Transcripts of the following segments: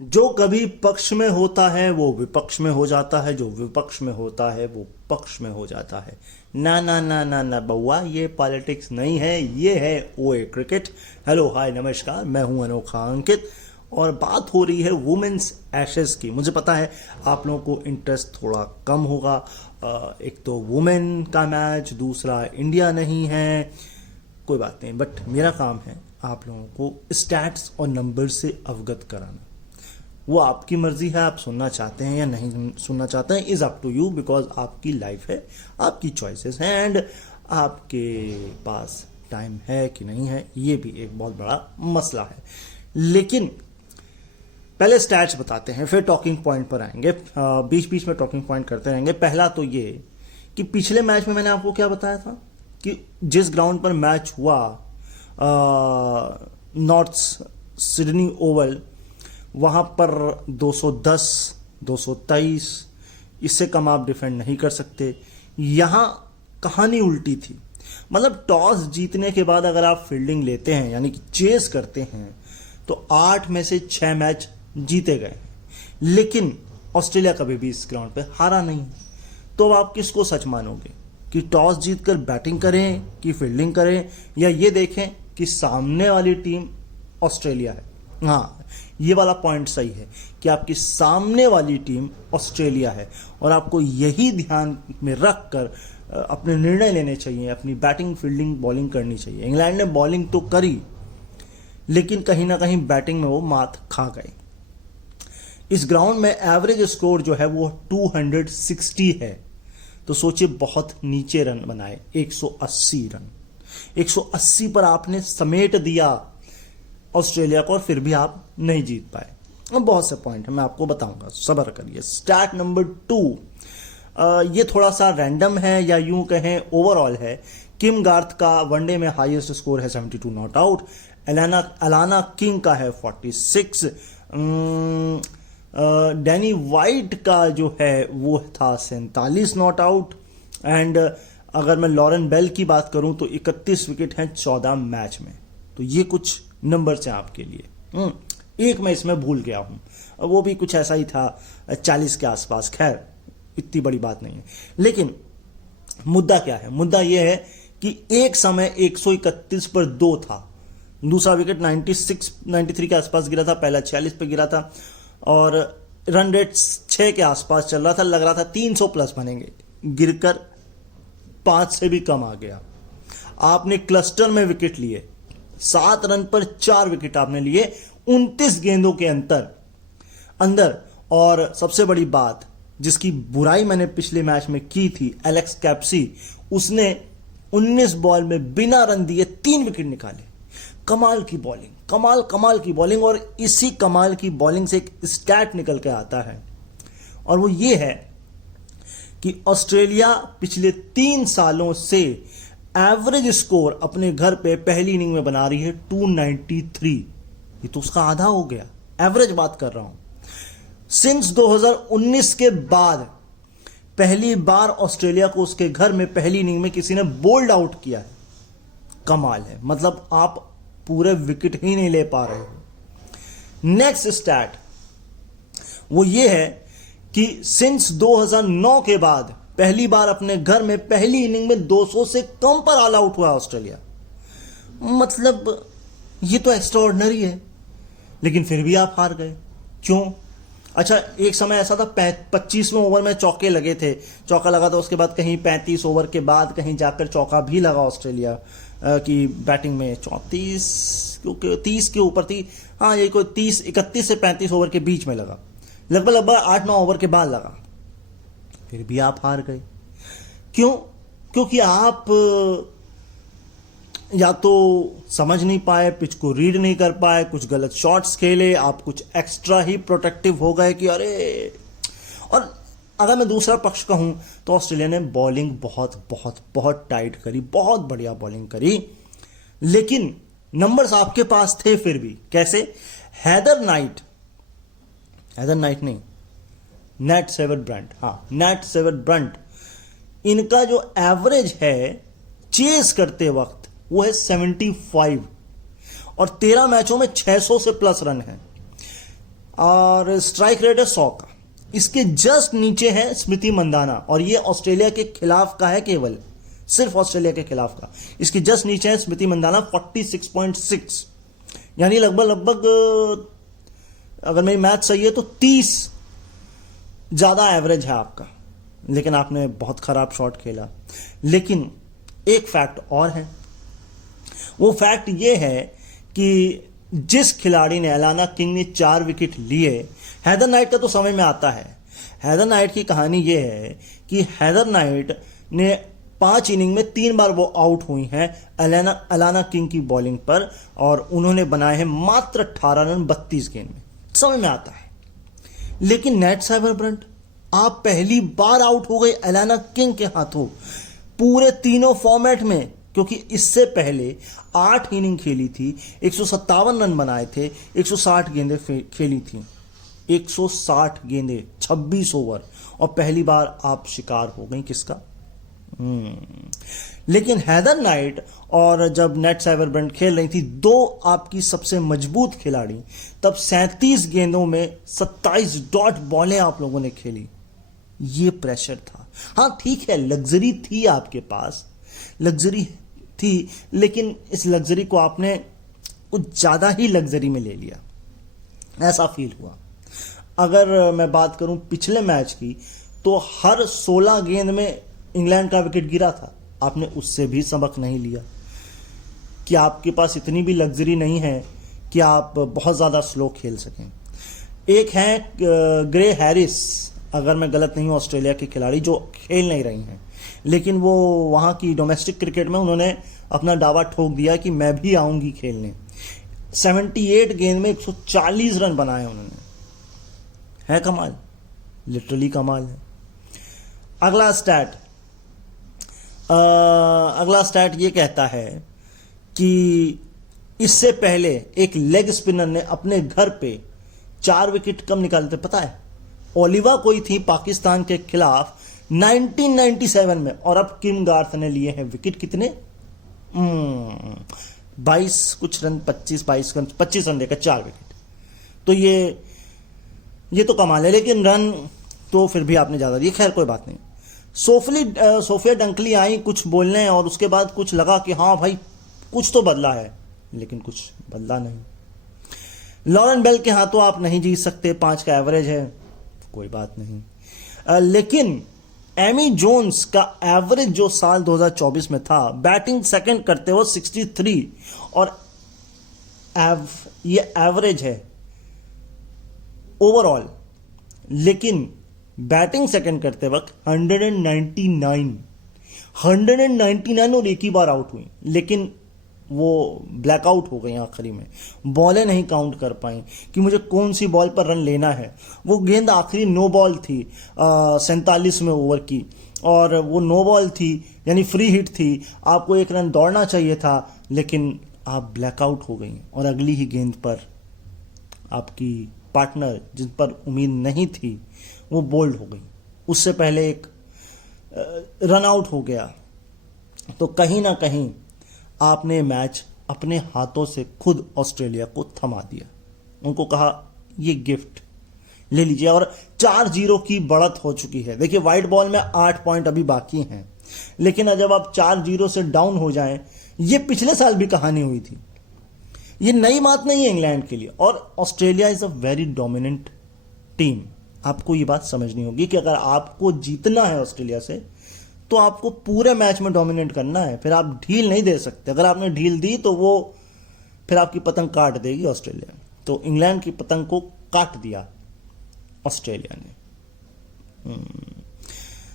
जो कभी पक्ष में होता है वो विपक्ष में हो जाता है, जो विपक्ष में होता है वो पक्ष में हो जाता है। ना ना ना ना ना बउआ, ये पॉलिटिक्स नहीं है, ये है ओए क्रिकेट। हेलो हाय नमस्कार, मैं हूं अनोखा अंकित और बात हो रही है वुमेन्स एशेज की। मुझे पता है आप लोगों को इंटरेस्ट थोड़ा कम होगा, एक तो वुमेन का मैच, दूसरा इंडिया नहीं है, कोई बात नहीं, बट मेरा काम है आप लोगों को स्टैट्स और नंबर से अवगत कराना। वो आपकी मर्जी है, आप सुनना चाहते हैं या नहीं सुनना चाहते हैं, is up to you, because आपकी लाइफ है, आपकी चॉइसेस हैं एंड आपके पास टाइम है कि नहीं है, ये भी एक बहुत बड़ा मसला है। लेकिन पहले स्टैट्स बताते हैं, फिर टॉकिंग पॉइंट पर आएंगे। बीच बीच में टॉकिंग पॉइंट करते रहेंगे। पहला तो ये कि पिछले मैच में मैंने आपको क्या बताया था कि जिस ग्राउंड पर मैच हुआ, नॉर्थ सिडनी ओवल, वहां पर 210, 223, इससे कम आप डिफेंड नहीं कर सकते। यहां कहानी उल्टी थी, मतलब टॉस जीतने के बाद अगर आप फील्डिंग लेते हैं यानी कि चेस करते हैं तो 8 में से 6 मैच जीते गए। लेकिन ऑस्ट्रेलिया कभी भी इस ग्राउंड पे हारा नहीं। तो अब आप किसको सच मानोगे कि टॉस जीतकर बैटिंग करें कि फील्डिंग करें, या ये देखें कि सामने वाली टीम ऑस्ट्रेलिया है। हाँ, ये वाला पॉइंट सही है कि आपकी सामने वाली टीम ऑस्ट्रेलिया है और आपको यही ध्यान में रखकर अपने निर्णय लेने चाहिए, अपनी बैटिंग फील्डिंग बॉलिंग करनी चाहिए। इंग्लैंड ने बॉलिंग तो करी लेकिन कहीं ना कहीं बैटिंग में वो मात खा गए। इस ग्राउंड में एवरेज स्कोर जो है वो 260 है, तो सोचिए बहुत नीचे रन बनाए, 180 रन। 180 पर आपने समेट दिया ऑस्ट्रेलिया को और फिर भी आप नहीं जीत पाए। अब बहुत से पॉइंट है, मैं आपको बताऊंगा, सब्र करिए। स्टैट नंबर 2, ये थोड़ा सा रैंडम है या यूं कहें ओवरऑल है। किम गार्थ का वनडे में हाईएस्ट स्कोर है 72 नॉट आउट। अलाना किंग का है 46। डैनी वाइट का जो है वो था 47 नॉट आउट। एंड अगर मैं लॉरेन बेल की बात करूं तो 31 विकेट हैं 14 मैच में। तो ये कुछ नंबर हैं आपके लिए। एक मैं इसमें भूल गया हूं, वो भी कुछ ऐसा ही था, 40 के आसपास। खैर इतनी बड़ी बात नहीं है। लेकिन मुद्दा क्या है? मुद्दा यह है कि एक समय 131 पर 2 था, दूसरा विकेट 93 के आसपास गिरा था, पहला 46 पे गिरा था और रन रेट 6 के आसपास चल रहा था। लग रहा था 300 प्लस बनेंगे, गिरकर 5 से भी कम आ गया। आपने क्लस्टर में विकेट लिए, 7 रन पर 4 विकेट आपने लिए 29 गेंदों के अंदर। और सबसे बड़ी बात जिसकी बुराई मैंने पिछले मैच में की थी, एलेक्स कैप्सी, उसने 19 बॉल में बिना रन दिए 3 विकेट निकाले। कमाल की बॉलिंग, कमाल की बॉलिंग। और इसी कमाल की बॉलिंग से एक स्टैट निकल के आता है और वो ये है कि ऑस्ट्रेलिया पिछले 3 सालों से एवरेज स्कोर अपने घर पे पहली इनिंग में बना रही है 293। ये तो उसका आधा हो गया, एवरेज बात कर रहा हूं। सिंस 2019 के बाद पहली बार ऑस्ट्रेलिया को उसके घर में पहली इनिंग में किसी ने बोल्ड आउट किया है। कमाल है, मतलब आप पूरे विकेट ही नहीं ले पा रहे हो। नेक्स्ट स्टैट वो ये है कि सिंस 2009 के बाद पहली बार अपने घर में पहली इनिंग में 200 से कम पर ऑल आउट हुआ ऑस्ट्रेलिया। मतलब ये तो एक्स्ट्राऑर्डिनरी है, लेकिन फिर भी आप हार गए। क्यों? अच्छा, एक समय ऐसा था 25वें ओवर में चौके लगे थे, चौका लगा था, उसके बाद कहीं 35 ओवर के बाद कहीं जाकर चौका भी लगा ऑस्ट्रेलिया की बैटिंग में। 34 क्योंकि 30 के ऊपर थी, हाँ ये कोई 31 से 35 ओवर के बीच में लगा, लगभग 8-9 ओवर के बाद लगा। फिर भी आप हार गए। क्यों? क्योंकि आप या तो समझ नहीं पाए, पिच को रीड नहीं कर पाए, कुछ गलत शॉट्स खेले, आप कुछ एक्स्ट्रा ही प्रोटेक्टिव हो गए कि अरे। और अगर मैं दूसरा पक्ष का हूं तो ऑस्ट्रेलिया ने बॉलिंग बहुत टाइट करी, बहुत बढ़िया बॉलिंग करी, लेकिन नंबर्स आपके पास थे फिर भी। कैसे? हैदर नाइट नहीं, नेट सेवन ब्रंट, हाँ नेट सेवन ब्रंट, इनका जो एवरेज है चेस करते वक्त वो है 75 और 13 मैचों में 600 से प्लस रन है। और स्ट्राइक रेट है 100 का। इसके जस्ट नीचे है स्मृति मंदाना, और ये ऑस्ट्रेलिया के खिलाफ का है, केवल सिर्फ ऑस्ट्रेलिया के खिलाफ का। इसके जस्ट नीचे है स्मृति मंदाना 46.6, यानी लगभग अगर मेरी मैथ सही है तो 30 ज्यादा एवरेज है आपका। लेकिन आपने बहुत खराब शॉट खेला। लेकिन एक फैक्ट और है, वो फैक्ट ये है कि जिस खिलाड़ी ने, एलाना किंग ने 4 विकेट लिए, हैदर नाइट का तो समझ में आता है। हैदर नाइट की कहानी ये है कि हैदर नाइट ने 5 इनिंग में 3 बार वो आउट हुई हैं एलाना किंग की बॉलिंग पर, और उन्होंने बनाए हैं मात्र 18 रन 32 गेंद में। समझ में आता है। लेकिन नेट साइबरब्रंट, आप पहली बार आउट हो गए एलाना किंग के हाथों पूरे तीनों फॉर्मेट में, क्योंकि इससे पहले 8 इनिंग खेली थी, 157 रन बनाए थे, 160 गेंदें खेली थी, 160 गेंदें 26 ओवर, और पहली बार आप शिकार हो गई किसका? लेकिन हैदर नाइट और जब नेट साइबरब्रंट खेल रही थी, 2 आपकी सबसे मजबूत खिलाड़ी, तब 37 गेंदों में 27 डॉट बॉलें आप लोगों ने खेली। ये प्रेशर था। हाँ ठीक है, लग्जरी थी आपके पास, लग्जरी थी, लेकिन इस लग्जरी को आपने कुछ ज्यादा ही लग्जरी में ले लिया, ऐसा फील हुआ। अगर मैं बात करूं पिछले मैच की, तो हर 16 गेंद में इंग्लैंड का विकेट गिरा था। आपने उससे भी सबक नहीं लिया कि आपके पास इतनी भी लग्जरी नहीं है कि आप बहुत ज़्यादा स्लो खेल सकें। एक है ग्रे हैरिस, अगर मैं गलत नहीं हूँ, ऑस्ट्रेलिया के खिलाड़ी जो खेल नहीं रही हैं, लेकिन वो वहाँ की डोमेस्टिक क्रिकेट में उन्होंने अपना दावा ठोक दिया कि मैं भी आऊँगी खेलने। 78 गेंद में 140 रन बनाए उन्होंने। है कमाल, लिटरली कमाल है। अगला स्टैट ये कहता है कि इससे पहले एक लेग स्पिनर ने अपने घर पे 4 विकेट कम निकाले थे, पता है? ओलिवा कोई थी पाकिस्तान के खिलाफ 1997 में, और अब किम गार्थ ने लिए हैं विकेट कितने? 22 कुछ रन, 25 रन देकर 4 विकेट। तो ये तो कमाल है, लेकिन रन तो फिर भी आपने ज्यादा दिए। खैर कोई बात नहीं। सोफिया डंकली आई कुछ बोलने, और उसके बाद कुछ लगा कि हाँ भाई कुछ तो बदला है, लेकिन कुछ बदला नहीं। लॉरेन बेल के हाथों आप नहीं जीत सकते, 5 का एवरेज है, कोई बात नहीं। लेकिन एमी जोन्स का एवरेज जो साल 2024 में था, बैटिंग सेकंड करते हुए 63, और ये एवरेज है ओवरऑल, लेकिन बैटिंग सेकंड करते वक्त 199 और एक ही बार आउट हुई, लेकिन वो ब्लैकआउट हो गई आखिरी में, बॉलें नहीं काउंट कर पाई कि मुझे कौन सी बॉल पर रन लेना है। वो गेंद आखिरी नो बॉल थी 47 में ओवर की, और वो नो बॉल थी यानी फ्री हिट थी, आपको 1 रन दौड़ना चाहिए था, लेकिन आप ब्लैकआउट हो गई, और अगली ही गेंद पर आपकी पार्टनर जिन पर उम्मीद नहीं थी वो बोल्ड हो गई, उससे पहले एक रन आउट हो गया। तो कहीं ना कहीं आपने मैच अपने हाथों से खुद ऑस्ट्रेलिया को थमा दिया, उनको कहा ये गिफ्ट ले लीजिए, और 4-0 की बढ़त हो चुकी है। देखिए व्हाइट बॉल में 8 पॉइंट अभी बाकी हैं, लेकिन जब आप 4-0 से डाउन हो जाएं, ये पिछले साल भी कहानी हुई थी, ये नई बात नहीं है इंग्लैंड के लिए। और Australia is a very dominant team. आपको ये बात समझनी होगी कि अगर आपको जीतना है ऑस्ट्रेलिया से, तो आपको पूरे मैच में डोमिनेट करना है, फिर आप ढील नहीं दे सकते। अगर आपने ढील दी तो वो फिर आपकी पतंग काट देगी ऑस्ट्रेलिया। तो इंग्लैंड की पतंग को काट दिया ऑस्ट्रेलिया ने।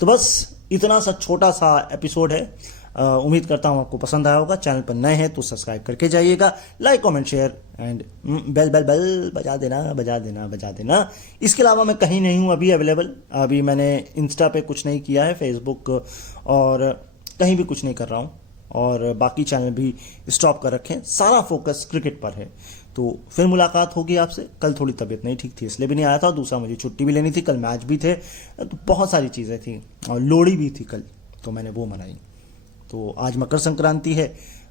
तो बस इतना सा छोटा सा एपिसोड है। उम्मीद करता हूं आपको पसंद आया होगा। चैनल पर नए हैं तो सब्सक्राइब करके जाइएगा, like comment share and bell bell bell बजा देना। इसके अलावा मैं कहीं नहीं हूं अभी अवेलेबल। अभी मैंने इंस्टा पे कुछ नहीं किया है, फेसबुक और कहीं भी कुछ नहीं कर रहा हूं, और बाकी चैनल भी स्टॉप कर रखे हैं। सारा फोकस क्रिकेट पर है। तो फिर मुलाकात होगी आपसे। कल थोड़ी तबीयत नहीं ठीक थी, इसलिए भी नहीं आया था। दूसरा मुझे छुट्टी भी लेनी थी, कल मैच भी थे, तो बहुत सारी चीज़ें थी, और लोहड़ी भी थी कल, तो मैंने वो मनाई। तो आज मकर संक्रांति है,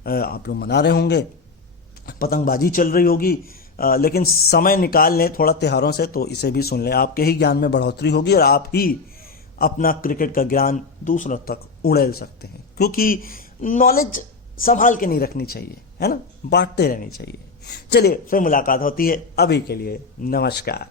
आप लोग मना रहे होंगे, पतंगबाजी चल रही होगी, लेकिन समय निकाल लें थोड़ा त्योहारों से तो इसे भी सुन लें, आपके ही ज्ञान में बढ़ोतरी होगी और आप ही अपना क्रिकेट का ज्ञान दूसरों तक उड़ेल सकते हैं, क्योंकि नॉलेज संभाल के नहीं रखनी चाहिए, है ना, बांटते रहनी चाहिए। चलिए फिर मुलाकात होती है, अभी के लिए नमस्कार।